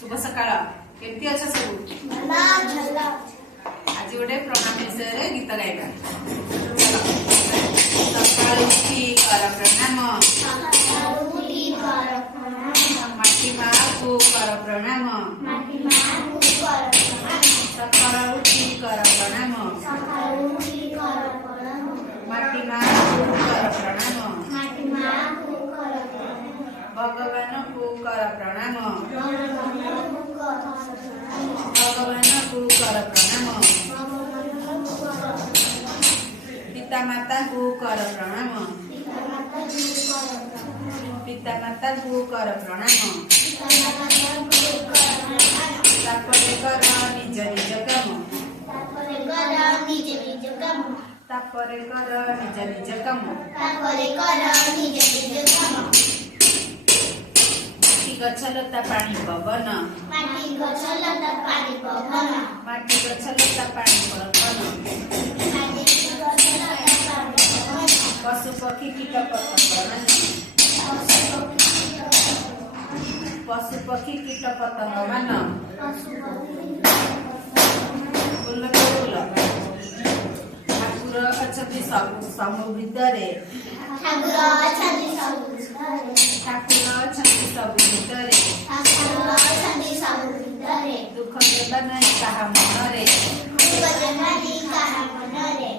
शुभ सकाळ केमती अच्छा सब आज गोटे प्रणाम विषय रे गीत गाइबा सकाळ उठी कर प्रणाम माटी माँ को कर प्रणाम सकाळ उठी कर प्रणाम माटी माँ को कर प्रणाम भगवान को कर प्रणाम भगवान को कर प्रणाम पिता माता को कर प्रणाम पिता माता को कर प्रणाम तापरे कर निज निज काम तापरे कर निज निज काम गछलता पानी पवन माटी गछलता पानी पवन पशु पक्षी कीट पतंग मान फूल फूल ठाकुर अछति समूह भितरे ठाकुर अछति सब भितरे दुख देबा नहीं कहा मनरे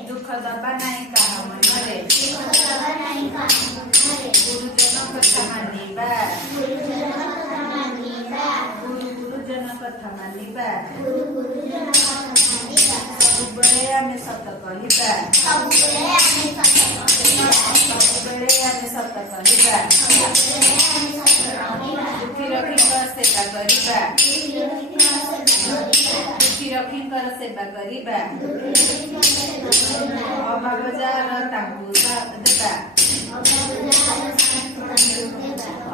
दुख देबा नहीं कहा मनरे गुरुजन कथा मानिबा गुरुजन कथा मानिबा सबुबले आमे सत कहिबा सबुबले आमे सत कहिबा दुखी रखीकर सेवा करिबा दुखी रखीकर सेवा करिबा अभाव जार तांकु देबा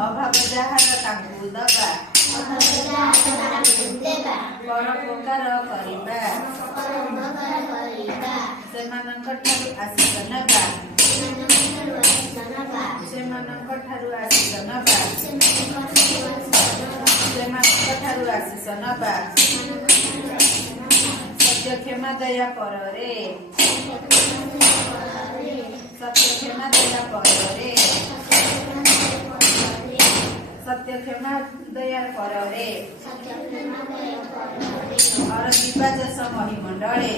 अभाव जार तांकु देबा परोपकार करिबा सेमानंक ठारु आशीष नेबा सेमानंक ठारु आशीष नेबा सेमानंक ठारु आशीष नेबा सत्य क्षमा दया परे सत्य क्षमा दया परे सत्य क्षमा दया परे और जीवाज समहि मंडले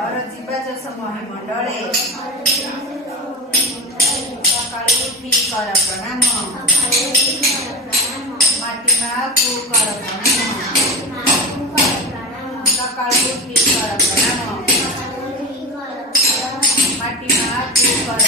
और जीवाज समहि मंडले सकाळ उठी कर प्रणाम माटी माँ को कर प्रणाम सकाळ उठी कर प्रणाम माटी माँ को कर